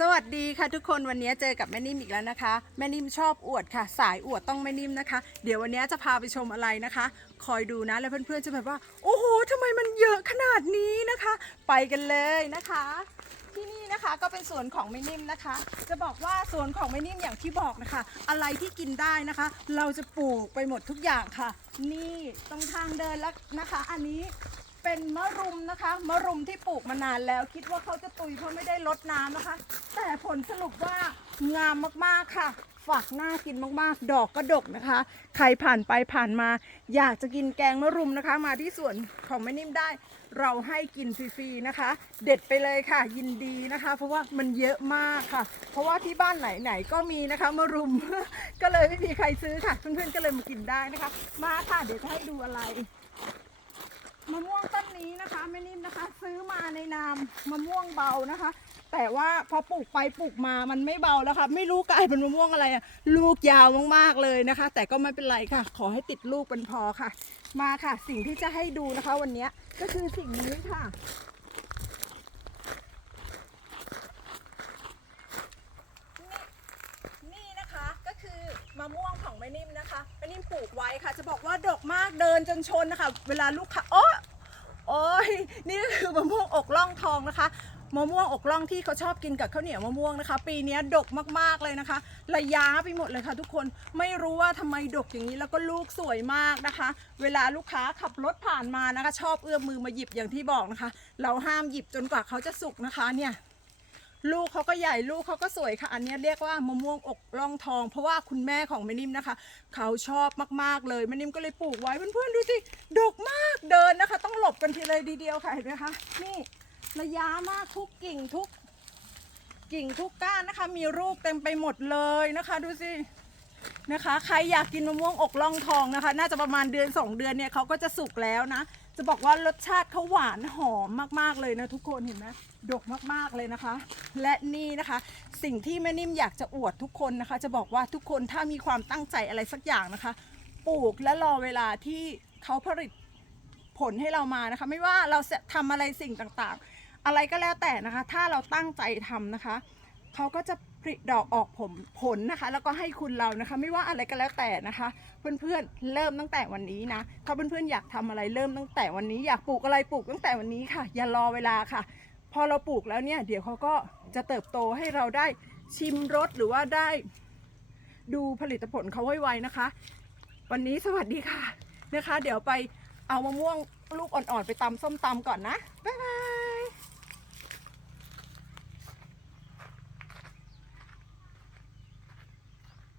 สวัสดีค่ะทุกคนวันนี้เจอกับแม่นิ่มอีกแล้วนะคะ แม่นิ่มชอบอวดค่ะ สายอวดต้องแม่นิ่มนะคะ เดี๋ยววันนี้จะพาไปชมอะไรนะคะ คอยดูนะแล้วเพื่อนๆจะแบบว่า โอ้โหทำไมมันเยอะขนาดนี้นะคะ ไปกันเลยนะคะ ที่นี่นะคะก็เป็นสวนของแม่นิ่มนะคะ จะบอกว่าสวนของแม่นิ่มอย่างที่บอกนะคะ อะไรที่กินได้นะคะ เราจะปลูกไปหมดทุกอย่างค่ะ นี่ตรงทางเดินแล้วนะคะ อันนี้ เป็นมะรุมนะคะ มะรุมที่ปลูกมานานแล้ว คิดว่าเขาจะตุยเพราะไม่ได้รดน้ำนะคะ แต่ผลสรุปว่างามมากๆค่ะฝักน่ากินมากๆ ดอกก็ดกนะคะ ใครผ่านไปผ่านมา อยากจะกินแกงมะรุมนะคะ มาที่สวนของแม่นิ่มได้ เราให้กินฟรีๆนะคะ เด็ดไปเลยค่ะ ยินดีนะคะ เพราะว่ามันเยอะมากค่ะ เพราะว่าที่บ้านไหนๆก็มีนะคะมะรุม ก็เลยไม่มีใครซื้อค่ะ เพื่อนๆก็เลยมากินได้นะคะ มาค่ะเดี๋ยวจะให้ดูอะไร มะม่วงต้นนี้นะคะแม่นิ่มนะคะ ซื้อมาในนามมะม่วงเบานะคะ แต่ว่าพอปลูกไปปลูกมามันไม่เบาแล้วค่ะไม่รู้กลายเป็นมะม่วงอะไรอะลูกยาวมากๆเลยนะคะ แต่ก็ไม่เป็นไรค่ะ ขอให้ติดลูกเป็นพอค่ะ มาค่ะ สิ่งที่จะให้ดูนะคะ วันนี้ก็คือสิ่งนี้ค่ะ นี่นะคะก็คือมะม่วงของแม่นิ่ม นิ่มปลูกไว้ค่ะ จะบอกว่าดกมากเดินจนชนนะคะ เวลาลูกค้าโอ้โอ้ยนี่คือมะม่วงอกล่องทองนะคะมะม่วงอกล่องที่เขาชอบกินกับข้าวเหนียวมะม่วงนะคะ ปีนี้ดกมากๆเลยนะคะ ระยะไปหมดเลยค่ะทุกคนไม่รู้ว่าทำไมดกอย่างนี้แล้วก็ลูกสวยมากนะคะ เวลาลูกค้าขับรถผ่านมานะคะ ชอบเอื้อมมือมาหยิบอย่างที่บอกนะคะ เราห้ามหยิบจนกว่าเขาจะสุกนะคะเนี่ย ลูกเขาก็ใหญ่ลูกเขาก็สวยค่ะ อันนี้เรียกว่ามะม่วงอกร่องทอง เพราะว่าคุณแม่ของแม่นิ่มนะคะ เขาชอบมากๆเลยแม่นิ่มก็เลยปลูกไว้เพื่อนๆดูสิดกมากเดินนะคะ ต้องหลบกันทีเลยดีเดียวค่ะเห็นไหมคะนี่ระยะมากทุกกิ่งทุก กิ่งทุกก้านนะคะ มีลูกเต็มไปหมดเลยนะคะ ดูสินะคะ ใครอยากกินมะม่วงอกร่องทองนะคะ น่าจะประมาณเดือน 2 เดือนเนี่ยเขาก็จะสุกแล้วนะ จะบอกว่ารสชาติเขาหวานหอมมากๆเลยนะทุกคนเห็นไหมดกมากๆเลยนะคะ และนี่นะคะ สิ่งที่แม่นิ่มอยากจะอวดทุกคนนะคะ จะบอกว่าทุกคนถ้ามีความตั้งใจอะไรสักอย่างนะคะ ปลูกและรอเวลาที่เขาผลิตผลให้เรามานะคะ ไม่ว่าเราจะทำอะไรสิ่งต่างๆ อะไรก็แล้วแต่นะคะ ถ้าเราตั้งใจทำนะคะ เขาก็จะผลิดอกออกผมผลนะคะ แล้วก็ให้คุณเรานะคะ ไม่ว่าอะไรก็แล้วแต่นะคะ เพื่อนๆเริ่มตั้งแต่วันนี้นะถ้าเพื่อนๆอยากทำอะไรเริ่มตั้งแต่วันนี้อยากปลูกอะไรปลูกตั้งแต่วันนี้ค่ะ อย่ารอเวลาค่ะ พอเราปลูกแล้วเนี่ย เดี๋ยวเขาก็จะเติบโตให้เราได้ชิมรสหรือว่าได้ ดูผลิตผลเขาไวๆนะคะ วันนี้สวัสดีค่ะนะคะ เดี๋ยวไปเอามะม่วงลูกอ่อนๆไปตำส้มตำก่อนนะบ๊ายบาย